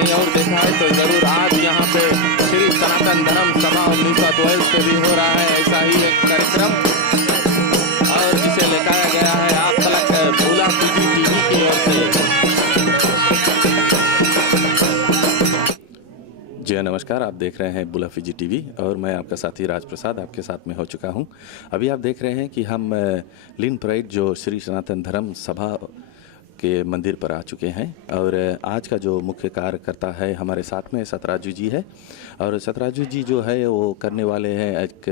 कहीं और देखा है तो जरूर आज यहाँ पे श्री सनातन धर्म सभा 1912 पे भी हो रहा है ऐसा ही एक कार्यक्रम, और जिसे लेकर गया है आप तक बुला फीजी टीवी की ओर से। जी नमस्कार, आप देख रहे हैं बुला फीजी टीवी और मैं आपका साथी राज प्रसाद आपके साथ में हो चुका हूं। अभी आप देख रहे हैं कि हम लिन प्राइड जो श्री सनातन धर्म सभा के मंदिर पर आ चुके हैं, और आज का जो मुख्य कार्यकर्ता है हमारे साथ में सतराजू जी है, और सतराजू जी जो है वो करने वाले हैं एक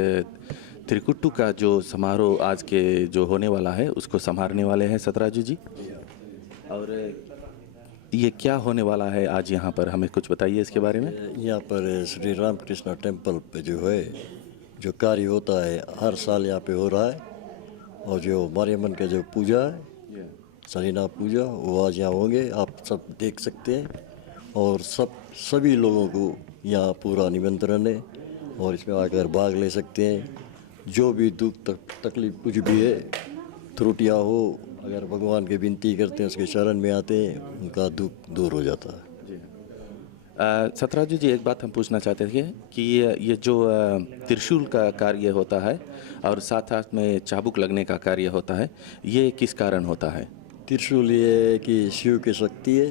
त्रिकुट्टू का जो समारोह आज के जो होने वाला है उसको संभालने वाले हैं सतराजू जी। और ये क्या होने वाला है आज यहाँ पर, हमें कुछ बताइए इसके बारे में। यहाँ पर श्री रामकृष्ण टेम्पल पे जो है जो कार्य होता है हर साल यहाँ पे हो रहा है, और जो मारियम्मन का जो पूजा है सलीना पूजा वो आज यहाँ होंगे, आप सब देख सकते हैं, और सभी लोगों को यहाँ पूरा निमंत्रण है और इसमें आकर भाग ले सकते हैं। जो भी दुख तकलीफ कुछ भी है, त्रुटियाँ हो, अगर भगवान की विनती करते हैं उसके शरण में आते हैं उनका दुख दूर हो जाता है। सतराजू जी एक बात हम पूछना चाहते थे कि ये जो त्रिशूल का कार्य होता है और साथ साथ में चाबुक लगने का कार्य होता है, ये किस कारण होता है? त्रिशूल ये कि शिव की शक्ति है,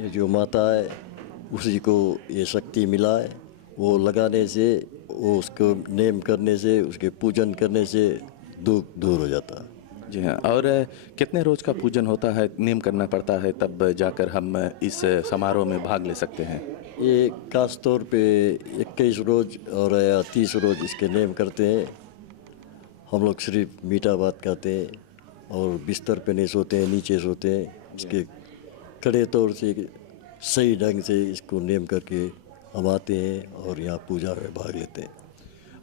ये जो माता है उसी को ये शक्ति मिला है, वो लगाने से, वो उसको नेम करने से, उसके पूजन करने से दुख दूर हो जाता है। जी हाँ, और कितने रोज का पूजन होता है, नेम करना पड़ता है तब जाकर हम इस समारोह में भाग ले सकते हैं? ये खास तौर पे 21 रोज और या 30 रोज इसके नेम करते हैं। हम लोग सिर्फ मीठा भात खाते हैं और बिस्तर पे नहीं सोते हैं, नीचे सोते हैं। इसके कड़े तौर से सही ढंग से इसको नेम करके हम आते हैं और यहाँ पूजा में भाग लेते हैं।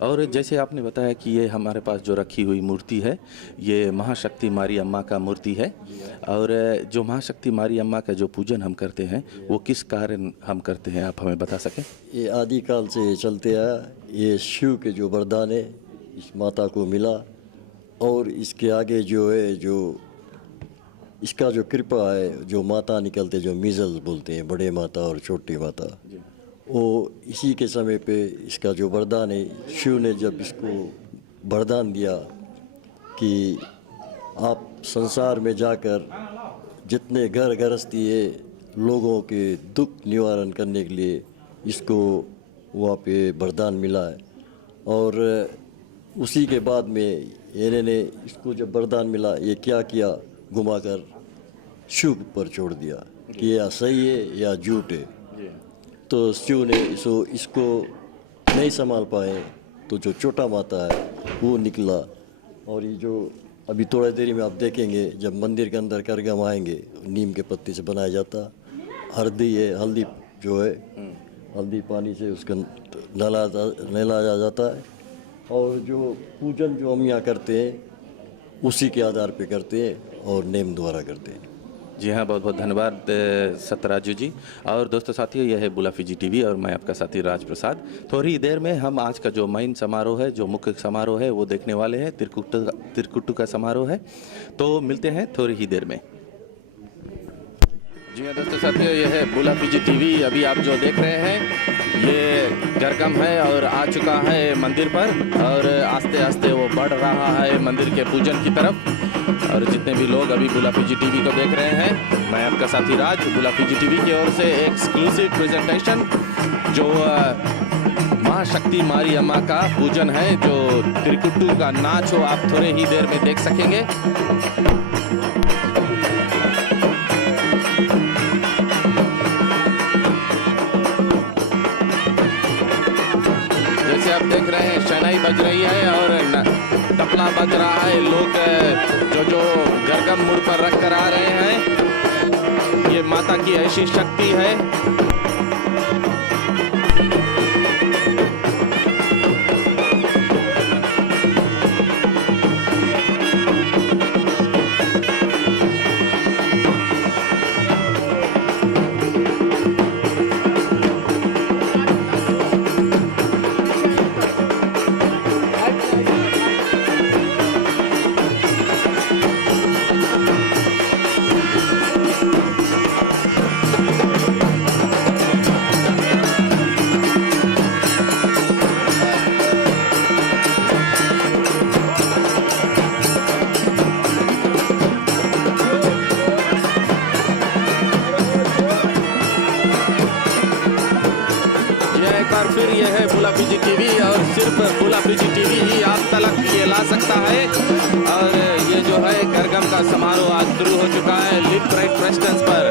और जैसे आपने बताया कि ये हमारे पास जो रखी हुई मूर्ति है ये महाशक्ति मारी अम्मा का मूर्ति है, और जो महाशक्ति मारी अम्मा का जो पूजन हम करते हैं वो किस कारण हम करते हैं, आप हमें बता सकें? ये आदिकाल से चलते आया, ये शिव के जो वरदान है इस माता को मिला, और इसके आगे जो है जो इसका जो कृपा है, जो माता निकलते जो मिजल बोलते हैं, बड़े माता और छोटी माता, वो इसी के समय पे इसका जो वरदान है, शिव ने जब इसको वरदान दिया कि आप संसार में जाकर जितने घर गृहस्थी है लोगों के दुख निवारण करने के लिए इसको वहाँ पे वरदान मिला है। और उसी के बाद में इन्होंने इसको जब वरदान मिला, ये क्या किया, घुमाकर शिव पर छोड़ दिया कि या सही है या झूठ है। तो शिव ने इसको नहीं संभाल पाए तो जो छोटा माता है वो निकला, और ये जो अभी थोड़ा देरी में आप देखेंगे जब मंदिर के अंदर करगम आएंगे, नीम के पत्ते से बनाया जाता, हल्दी है, हल्दी जो है हल्दी पानी से उसका नहलाया जाता है, और जो पूजन जो हम यहाँ करते हैं उसी के आधार पे करते हैं और नेम द्वारा करते हैं। जी हाँ, बहुत बहुत धन्यवाद सतराजू जी। और दोस्तों साथियों, यह है बुला फीजी टीवी और मैं आपका साथी राज प्रसाद। थोड़ी देर में हम आज का जो मेन समारोह है, जो मुख्य समारोह है वो देखने वाले हैं, त्रिकुट्टू का समारोह है, तो मिलते हैं थोड़ी ही देर में। जी हाँ दोस्तों साथियों, यह है बुला फीजी टीवी। अभी आप जो देख रहे हैं ये गरगम है और आ चुका है मंदिर पर, और आस्ते आस्ते वो बढ़ रहा है मंदिर के पूजन की तरफ। और जितने भी लोग अभी बुला फीजी टीवी को देख रहे हैं, मैं आपका साथी राज, बुला फीजी टीवी की ओर से एक्सक्लूसिव प्रेजेंटेशन जो महाशक्ति मारी अम्मा का पूजन है, जो त्रिकुट्टू का नाच हो, आप थोड़े ही देर में देख सकेंगे। जैसे आप देख रहे हैं शहनाई बज रही है और तबला बज रहा है, लोग जो गरगम मुड़ पर रख कर आ रहे हैं। ये माता की ऐसी शक्ति है। फिर ये है बुला फिजी टीवी और सिर्फ बुला फिजी टीवी ही आप तक ये ला सकता है। और ये जो है गरगम का समारोह आज शुरू हो चुका है लिन प्राइड प्रेस्टन्स पर।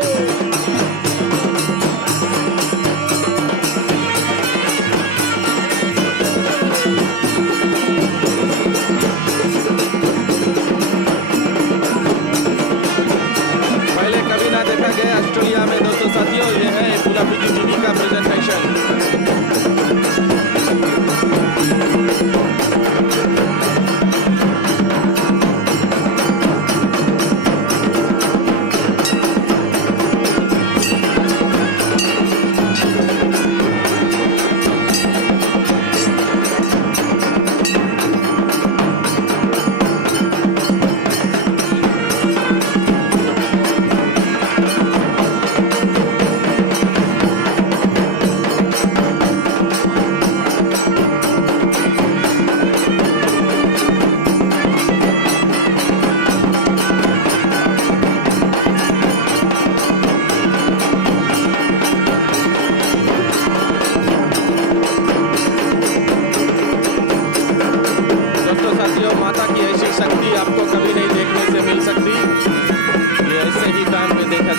ऑस्ट्रेलिया में दोस्तों साथियों ये है बुला फिजी टीवी का प्रेजेंटेशन।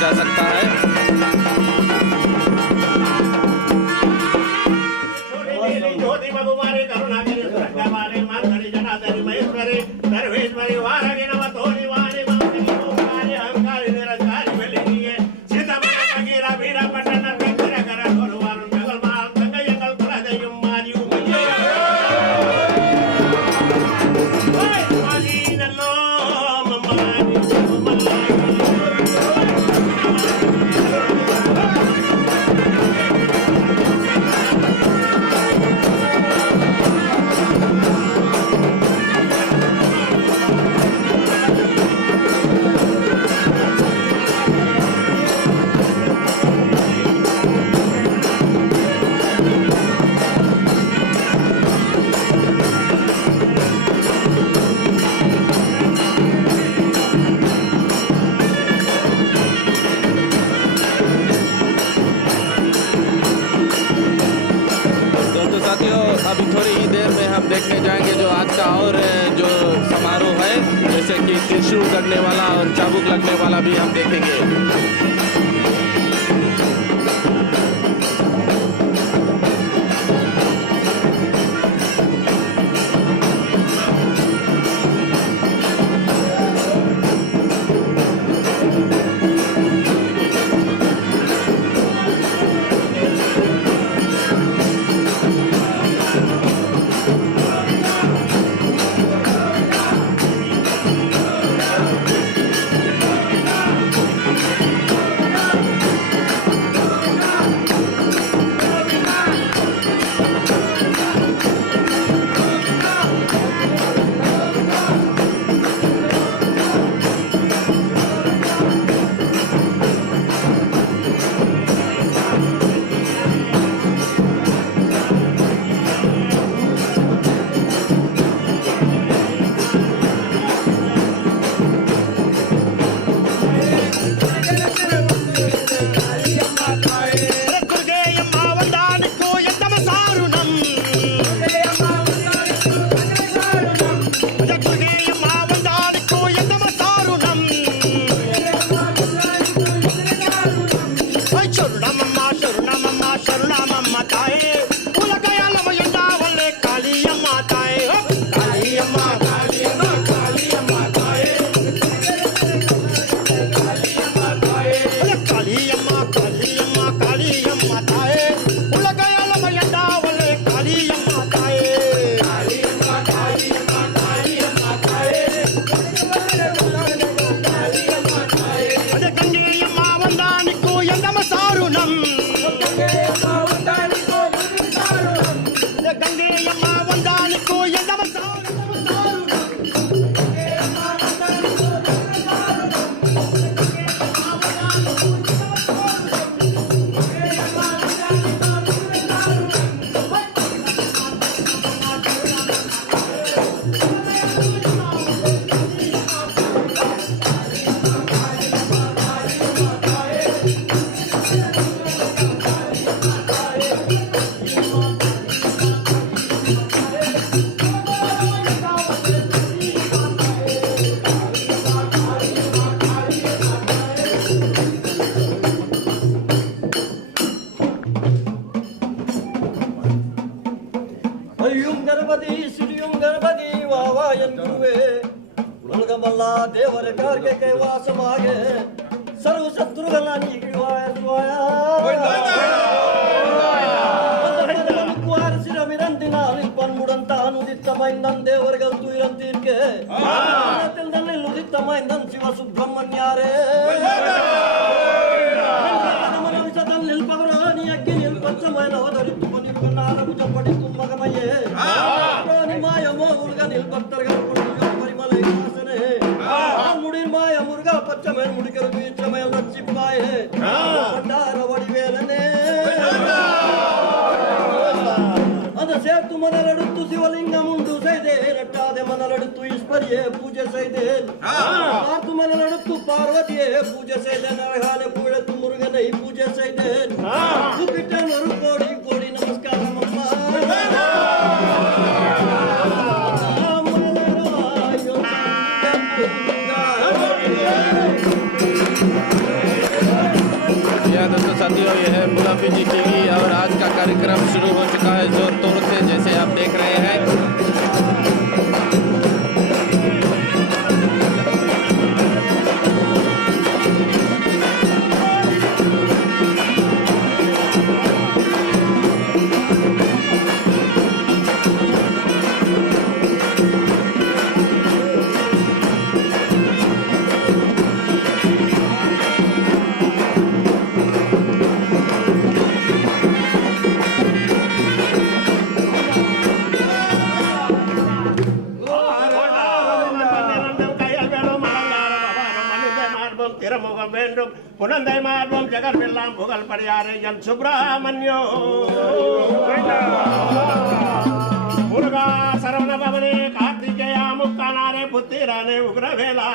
जा सकता है। अभी थोड़ी ही देर में हम देखने जाएंगे जो आज का और जो समारोह है, जैसे कि त्रिशूल लगने वाला और चाबुक लगने वाला भी हम देखेंगे। ಗಣಪತಿ ಶ್ರೀಯುಂ ಗಣಪತಿ ವಾವಾಯನ್ ಗುರುವೆ ಉಲಗಮಲ್ಲ ದೇವರ ಕಾರ್ಗೆ ಕೈವಾಸಮಾಗೆ ಸರ್ವ ಶತ್ರುಗಳ ನೀಗಿವಾಯ ಸ್ವಾಯ மைந்தன் தேவர்கள் துயரத்திற்கு தன்னில் உதித்த மைந்தன் சிவ சுப்பிரமணியாரே தன்னில் பவராணி அக்கினில் பச்சமையில் அவதரித்து பணிவுகளால் படிக்கும் மகமையே மாயமோ முருகனில் பக்தர்கள் பரிமலை வாசனே முடின் மாய முருகா பச்சமையில் முடிக்கிறது இச்சமையில் லட்சிப்பாயே பண்டார வடிவேலனே அந்த சேர்த்து மணலெடுத்து சிவலிங்கம் உண்டு செய்தேன் எட்டாத மணலெடுத்து ஈஸ்வரியே பூஜை செய்தேன் பார்த்து மணலெடுத்து பார்வதியே பூஜை செய்தேன் அழகான புகழத்து முருகனை பூஜை செய்தேன் கூப்பிட்டேன் ஒரு கோடி கோடி நமஸ்காரம் அம்மா दोस्तों साथियों, यह है बुलाफिजी टीवी और आज का कार्यक्रम शुरू हो चुका है जोर तोर से, जैसे आप देख रहे हैं। திருமுகம் வேண்டும் புனந்தை மார்பம் ஜெகர்வெல்லாம் புகழ் படையாரே என் சுப்பிரமணியோ முருகா சரவண பவனே கார்த்திகேயா முக்கானாரே புத்திரானே உக்ரவேலா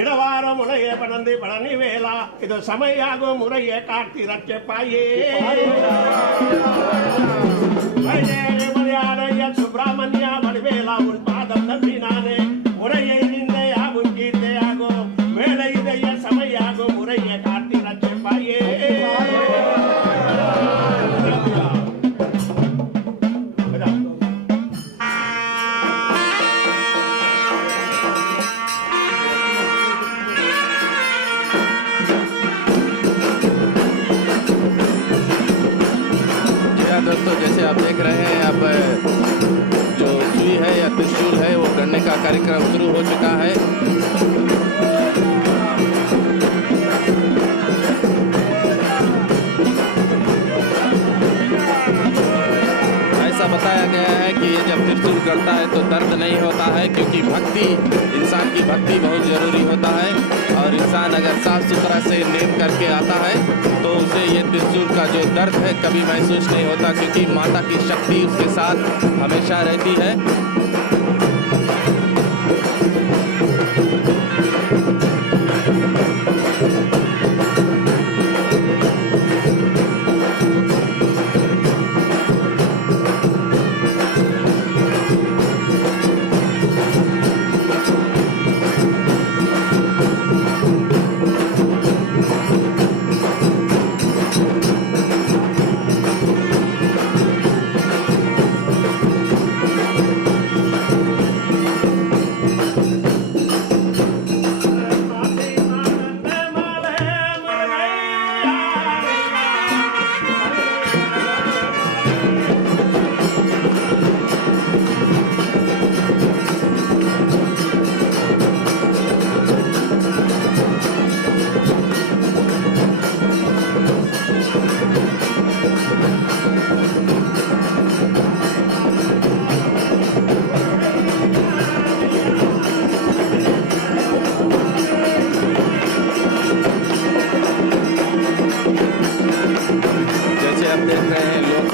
இடவாரம் உலகே பணந்தி பழனி வேலா இது சமையாகும் முறையே காட்டி ரட்சப்பாயே என் சுப்பிரமணியா வடிவேலா உன் பாதம் நம்பினானே உரையை நிந்தையாகும் கீர்த்தையாகும் வேலை இதைய சமையாகும் முறையை காட்டி ரட்சப்பாயே दोस्तों, जैसे आप देख रहे हैं, अब जो सुई है या त्रिशूल है वो गढ़ने का कार्यक्रम शुरू हो चुका है। ऐसा बताया गया है कि ये जब त्रिशूल गढ़ता है तो दर्द नहीं होता है, क्योंकि भक्ति, इंसान की भक्ति बहुत जरूरी होता है। और इंसान अगर साफ सुथरा से नेम करके आता है तो उसे ये त्रिशूल का जो दर्द है कभी महसूस नहीं होता, क्योंकि माता की शक्ति उसके साथ हमेशा रहती है।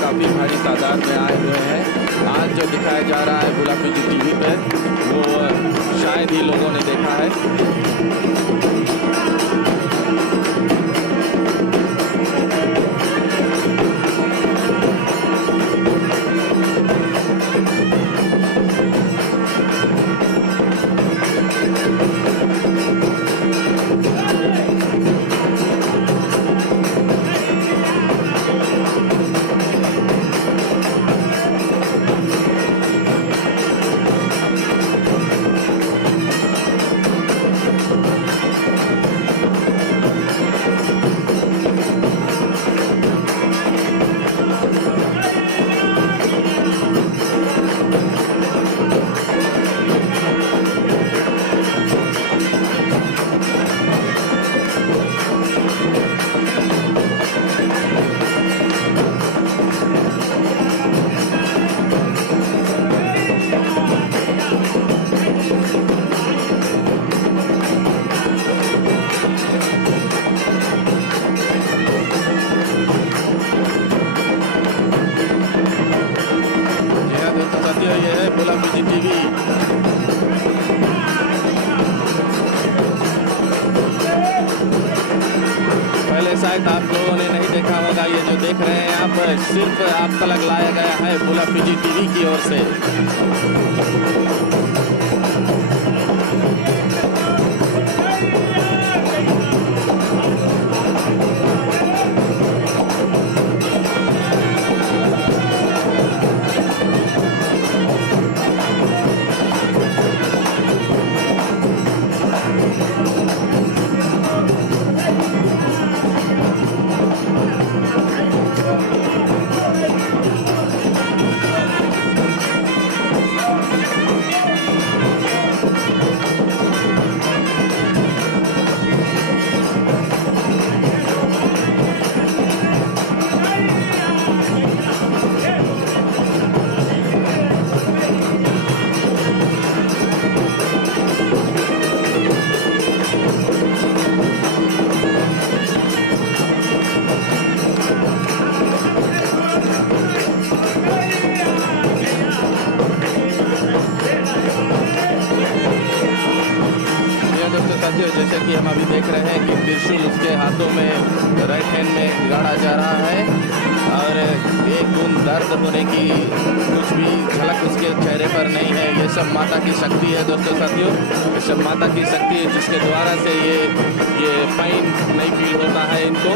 काफ़ी भारी तादाद में आए हुए हैं। आज जो दिखाया जा रहा है बुलाफिजी टीवी पे, वो शायद ही लोगों ने देखा है। लोगों ने नहीं देखा होगा। ये जो देख रहे हैं आप, सिर्फ आप तक लाया गया है बुला फीजी टीवी की ओर से। जैसे कि हम अभी देख रहे हैं कि त्रिशूल उसके हाथों में राइट हैंड में गाड़ा जा रहा है और एक बूंद दर्द होने की कुछ भी झलक उसके चेहरे पर नहीं है। ये सब माता की शक्ति है दोस्तों साथियों, ये सब माता की शक्ति है जिसके द्वारा से ये पेन नहीं फील होता है इनको।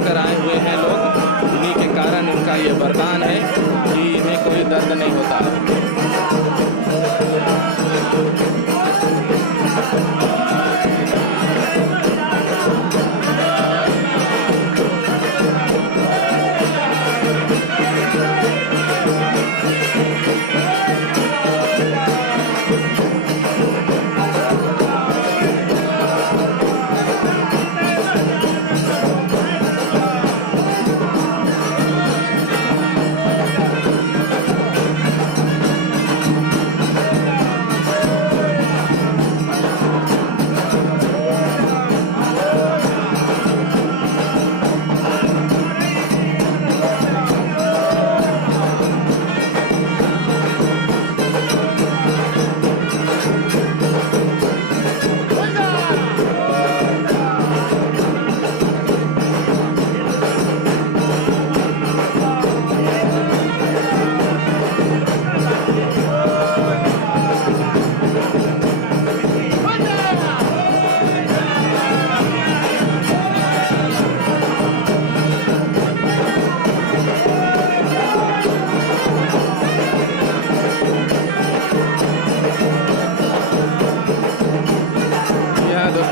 कर आए हुए हैं लोग, उन्हीं के कारण उनका ये वरदान है कि इन्हें कोई दर्द नहीं होता है।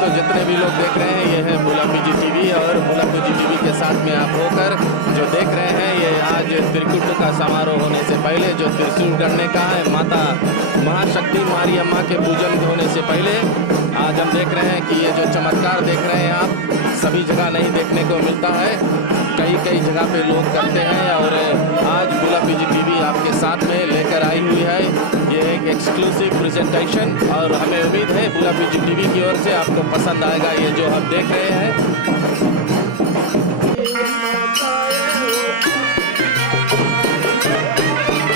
जितने भी लोग देख रहे हैं, ये है बुला फीजी टीवी और बुला फीजी टीवी के साथ में आप होकर जो देख रहे हैं, ये आज त्रिकुट का समारोह होने से पहले जो त्रिशूल गढ़ने का है, माता महाशक्ति मारियम्मा के पूजन होने से पहले आज हम देख रहे हैं कि ये जो चमत्कार देख रहे हैं आप, सभी जगह नहीं देखने को मिलता है, कई जगह पे लोग करते हैं और आज बुला फीजी टीवी आपके साथ में लेकर आई हुई है ये एक एक्सक्लूसिव प्रेजेंटेशन और हमें उम्मीद है बुला फीजी टीवी की ओर से आपको पसंद आएगा ये जो हम देख रहे हैं।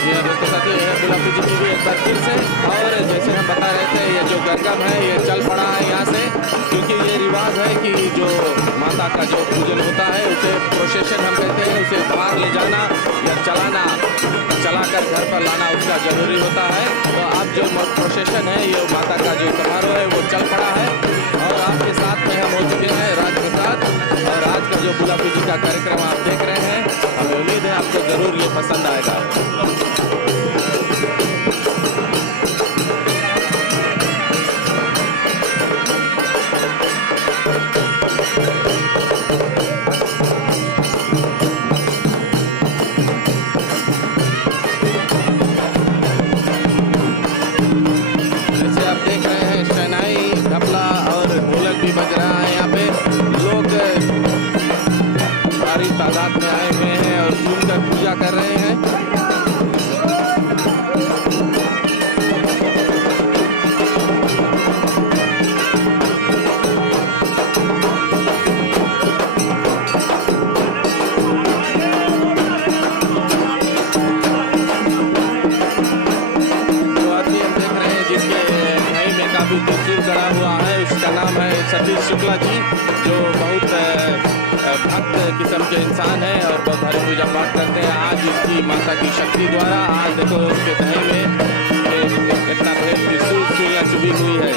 ये दोस्तों साथियों, ये बुला बुलाफिजी टीवी एक बार फिर से। और जैसे हम बता रहे थे, ये जो गरगम है ये चल पड़ा है यहाँ से, क्योंकि ये रिवाज है कि जो माता का जो पूजन होता है उसे प्रोसेशन हम कहते हैं, उसे बाहर ले जाना या चलाना, चलाकर घर पर लाना उसका जरूरी होता है। तो अब जो प्रोसेशन है, ये माता का जो समारोह है वो चल पड़ा है। और आपके साथ में हम हो चुके हैं राजप्रसाद, और आज का जो बुलाफिजी का कार्यक्रम आप देख रहे हैं, हमें उम्मीद है आपको जरूर ये पसंद आएगा। जैसे आप देख रहे हैं, शहनाई, ढपला और ढोलक भी बज रहा है। यहाँ पे लोग भारी तादाद में आए हुए हैं और झूमकर पूजा कर रहे हैं। त्रिशूल गड़ा हुआ है, उसका नाम है सतीश शुक्ला जी, जो बहुत भक्त किस्म के इंसान हैं और बहुत भारी पूजा पाठ करते हैं। आज इसकी माता की शक्ति द्वारा, आज देखो उसके दही में इतना ढेर त्रिशूल सुइयां चुभी हुई है।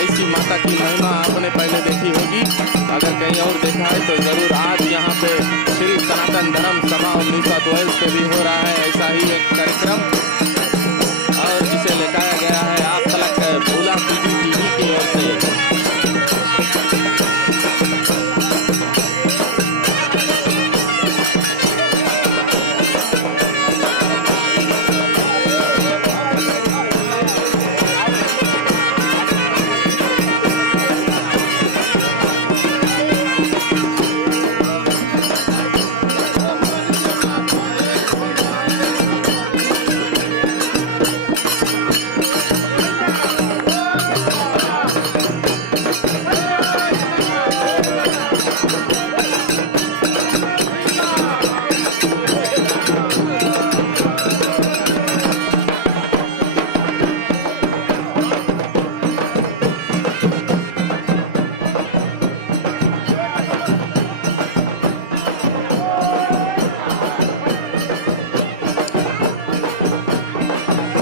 ऐसी माता की महिमा आपने पहले देखी होगी, अगर कहीं और देखा है तो जरूर। आज यहाँ पे श्री सनातन धर्म सभा 1912 पे भी हो रहा है ऐसा ही एक कार्यक्रम, और जिसे लेकर गया है आप तक बुलाफिजी टीवी की ओर से।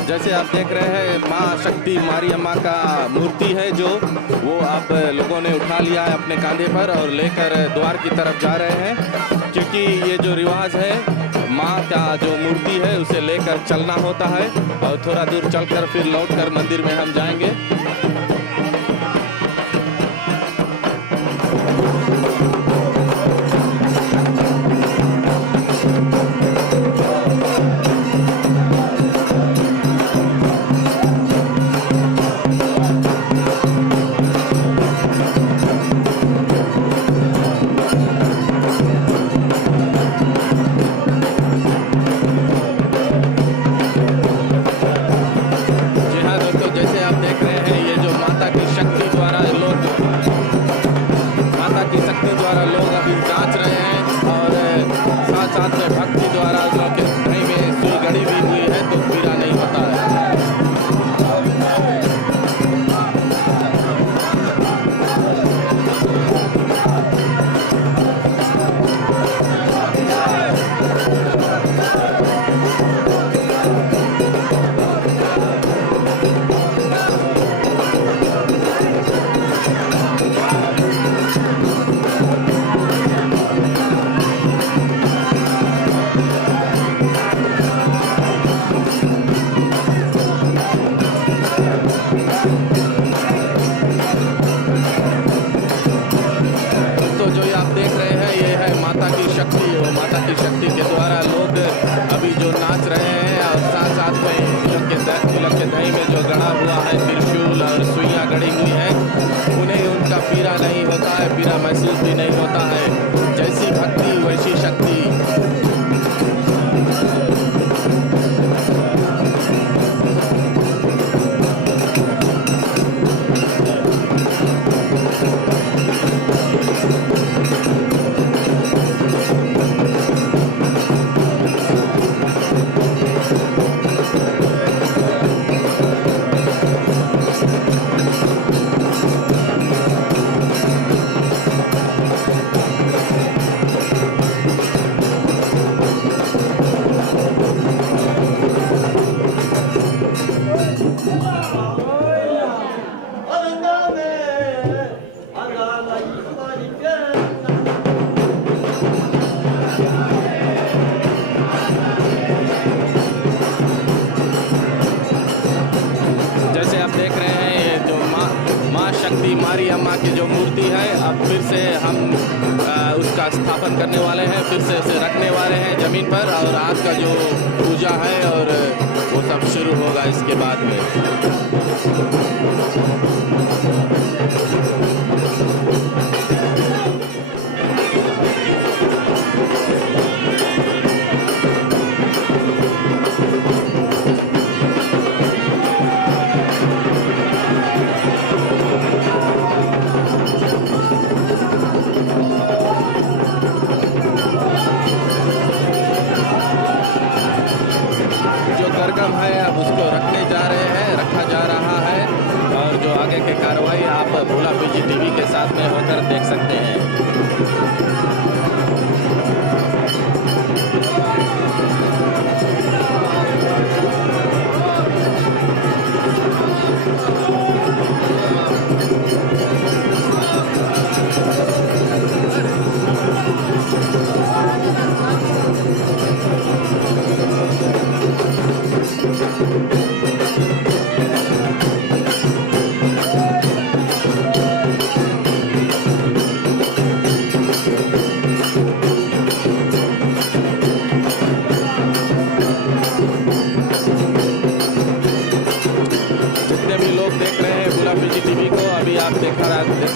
जैसे आप देख रहे हैं, माँ शक्ति मारी अम्मा का मूर्ति है जो वो आप लोगों ने उठा लिया है अपने कांधे पर और लेकर द्वार की तरफ जा रहे हैं, क्योंकि ये जो रिवाज है, माँ का जो मूर्ति है उसे लेकर चलना होता है और थोड़ा दूर चलकर फिर लौटकर मंदिर में हम जाएंगे। की शक्ति के द्वारा लोग अभी जो नाच रहे हैं और साथ साथ में तिलक के दही में जो गड़ा हुआ है त्रिशूल और सुइयां गड़ी हुई है, उन्हें उनका पीड़ा नहीं होता है, पीड़ा महसूस भी नहीं होता है। जैसी भक्ति वैसी शक्ति। जैसे आप देख रहे हैं ये जो माँ शक्ति मारी अम्मा की जो मूर्ति है, अब फिर से हम उसका स्थापन करने वाले हैं, फिर से उसे रखने वाले हैं जमीन पर, और आज का जो पूजा है और वो सब शुरू होगा इसके बाद में। गरगम है अब उसको रखा जा रहा है, और जो आगे के कार्रवाई आप भोला पीजी टीवी के साथ में होकर देख सकते हैं।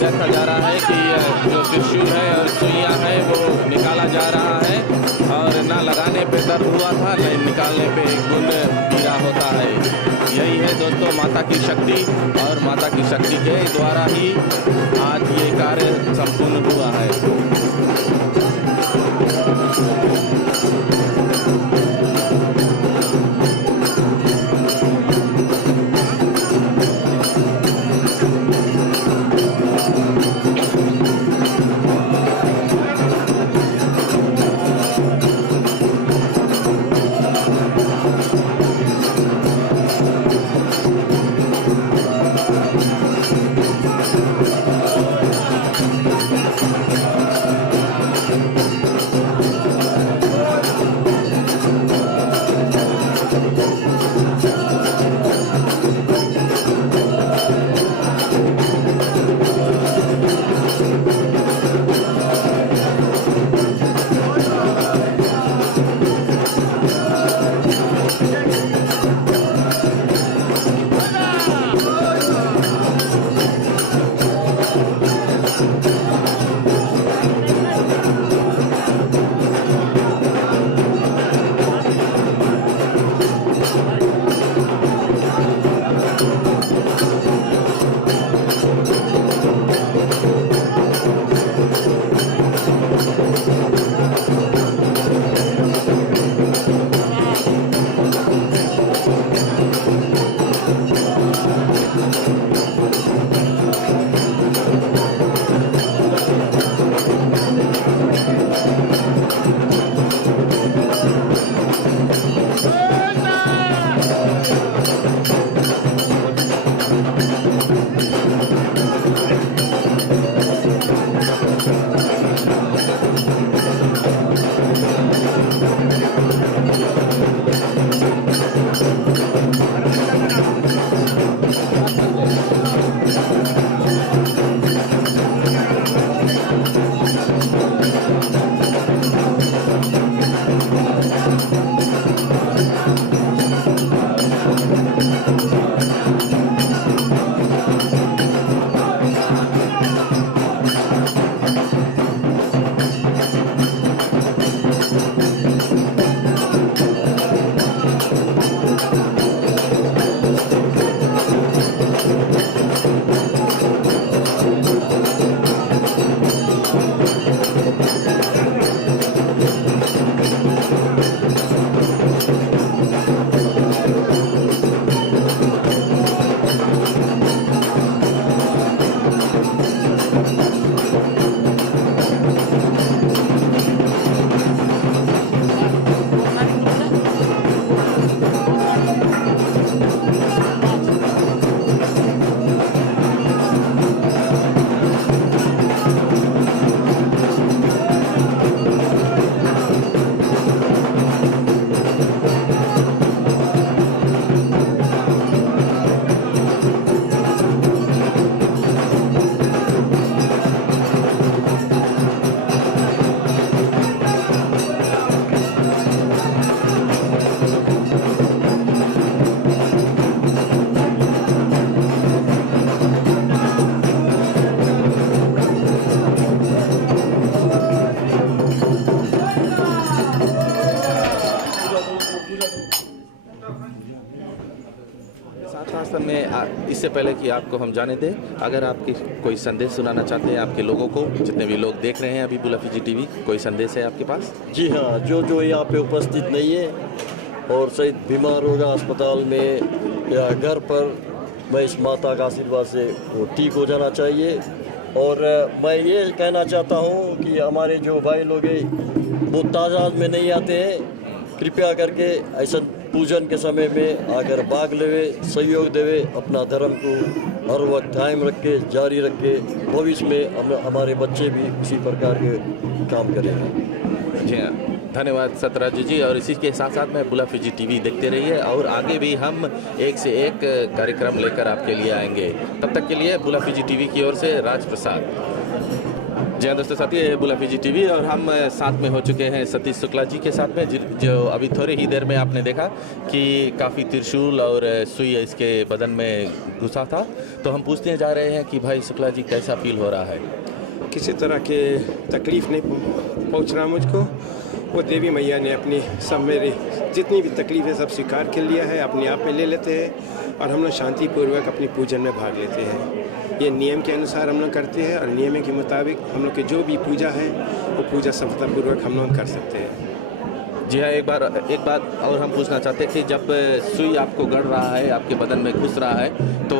देखा जा रहा है कि जो त्रिशूल है और सुइयां है वो निकाला जा रहा है, और ना लगाने पे दर्द हुआ था, न निकालने पे गुण पीड़ा होता है। यही है दोस्तों माता की शक्ति, और माता की शक्ति के द्वारा ही आज ये कार्य संपूर्ण हुआ है। बचपन में इससे पहले कि आपको हम जाने दें, अगर आपकी कोई संदेश सुनाना चाहते हैं आपके लोगों को, जितने भी लोग देख रहे हैं अभी बुला फीजी टीवी, कोई संदेश है आपके पास? जी हाँ, जो यहाँ पे उपस्थित नहीं है और शायद बीमार होगा अस्पताल में या घर पर, मैं इस माता का आशीर्वाद से वो ठीक हो जाना चाहिए। और मैं ये कहना चाहता हूँ कि हमारे जो भाई लोग हैं वो तादाद में नहीं आते हैं, कृपया करके ऐसा पूजन के समय में आकर भाग लेवे, सहयोग देवे, अपना धर्म को हर वक्त कायम रख के जारी रख के भविष्य में हमारे बच्चे भी उसी प्रकार के काम करेंगे। जी हाँ, धन्यवाद सतराज जी। और इसी के साथ साथ में बुला फीजी टीवी देखते रहिए और आगे भी हम एक से एक कार्यक्रम लेकर आपके लिए आएंगे। तब तक के लिए बुला फीजी टीवी की ओर से राज प्रसाद। जी हाँ दोस्तों, साथी है बुला फीजी टीवी और हम साथ में हो चुके हैं सतीश शुक्ला जी के साथ में, जो अभी थोड़ी ही देर में आपने देखा कि काफ़ी त्रिशूल और सुई इसके बदन में घुसा था। तो हम पूछते जा रहे हैं कि भाई शुक्ला जी कैसा फील हो रहा है? किसी तरह के तकलीफ़ नहीं पहुंच रहा मुझको। वो देवी मैया ने अपनी सब मेरी जितनी भी तकलीफ़ है सब स्वीकार कर लिया है, अपने आप में ले लेते हैं और हम लोग शांतिपूर्वक अपनी पूजन में भाग लेते हैं। ये नियम के अनुसार हम लोग करते हैं और नियम के मुताबिक हम लोग की जो भी पूजा है वो पूजा सफलतापूर्वक हम लोग कर सकते हैं। जी हाँ, एक बात और हम पूछना चाहते हैं कि जब सुई आपको गड़ रहा है, आपके बदन में घुस रहा है, तो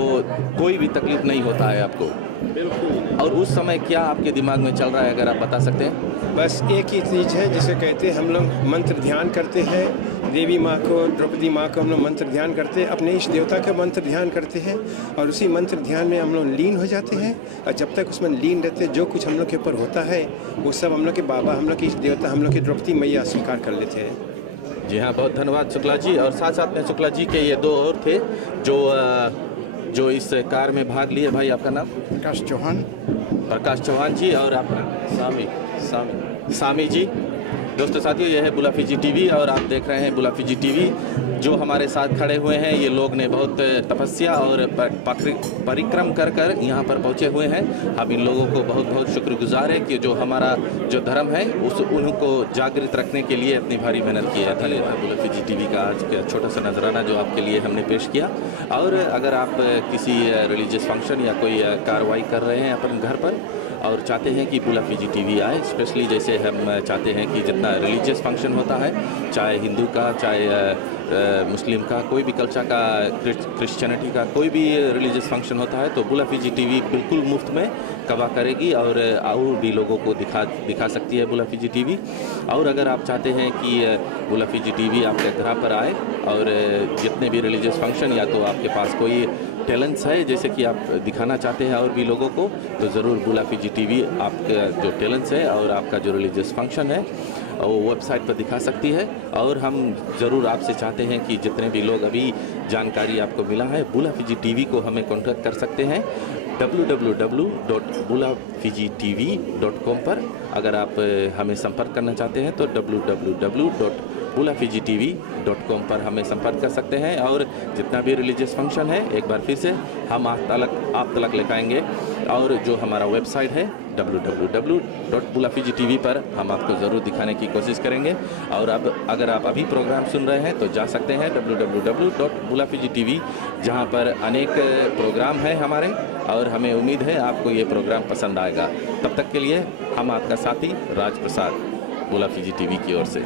कोई भी तकलीफ नहीं होता है आपको? बिल्कुल। और उस समय क्या आपके दिमाग में चल रहा है, अगर आप बता सकते हैं? बस एक ही चीज़ है जिसे कहते हैं हम लोग मंत्र ध्यान करते हैं, देवी माँ को, द्रौपदी माँ को हम लोग मंत्र ध्यान करते हैं, अपने इष्ट देवता का मंत्र ध्यान करते हैं और उसी मंत्र ध्यान में हम लोग लीन हो जाते हैं। और जब तक उसमें लीन रहते हैं, जो कुछ हम लोग के ऊपर होता है वो सब हम लोग के बाबा, हम लोग के इष्ट देवता, हम लोग की द्रौपदी मैया स्वीकार कर लेते हैं। जी हाँ, बहुत धन्यवाद शुक्ला जी। और साथ साथ में शुक्ला जी के ये दो और थे जो इस कार में भाग लिए। भाई आपका नाम? प्रकाश चौहान। प्रकाश चौहान जी। और आपका? सामी जी। दोस्तों साथियों, यह है बुला फीजी टीवी और आप देख रहे हैं बुला फीजी टीवी। जो हमारे साथ खड़े हुए हैं ये लोग ने बहुत तपस्या और परिक्रम कर यहाँ पर पहुँचे हुए हैं। हम इन लोगों को बहुत बहुत शुक्रगुजार है कि जो हमारा जो धर्म है उनको जागृत रखने के लिए अपनी भारी मेहनत की है। धन्यवाद। बुला फीजी टीवी का आज का छोटा सा नजराना जो आपके लिए हमने पेश किया। और अगर आप किसी रिलीजियस फंक्शन या कोई कार्रवाई कर रहे हैं अपने घर पर और चाहते हैं कि बुला फीजी टीवी आए, स्पेशली जैसे हम चाहते हैं कि जितना रिलीजियस फंक्शन होता है, चाहे हिंदू का, चाहे मुस्लिम का, कोई भी कल्चर का, क्रिश्चियनिटी का, कोई भी रिलीजियस फंक्शन होता है, तो बुला फीजी टीवी बिल्कुल मुफ्त में कवर करेगी और भी लोगों को दिखा सकती है बुला फीजी टीवी। और अगर आप चाहते हैं कि बुला फीजी टीवी आपके घर पर आए और जितने भी रिलीजियस फंक्शन, या तो आपके पास कोई टैलेंट्स है जैसे कि आप दिखाना चाहते हैं और भी लोगों को, तो ज़रूर बुला फीजी टीवी आपका जो टैलेंट्स है और आपका जो रिलीजियस फंक्शन है वो वेबसाइट पर दिखा सकती है। और हम ज़रूर आपसे चाहते हैं कि जितने भी लोग अभी जानकारी आपको मिला है, बुला फीजी टीवी को हमें कॉन्टैक्ट कर सकते हैं www.bulafijitv.com पर। अगर आप हमें संपर्क करना चाहते हैं तो www.bulafijitv.com पर हमें संपर्क कर सकते हैं। और जितना भी रिलीजियस फंक्शन है एक बार फिर से हम आप तलक लेकर आएंगे। और जो हमारा वेबसाइट है www.bulafijitv पर हम आपको ज़रूर दिखाने की कोशिश करेंगे। और अब अगर आप अभी प्रोग्राम सुन रहे हैं तो जा सकते हैं www.bulafijitv, जहां पर अनेक प्रोग्राम हैं हमारे, और हमें उम्मीद है आपको ये प्रोग्राम पसंद आएगा। तब तक के लिए हम आपका साथी राज प्रसाद, बुला फीजी टीवी की ओर से।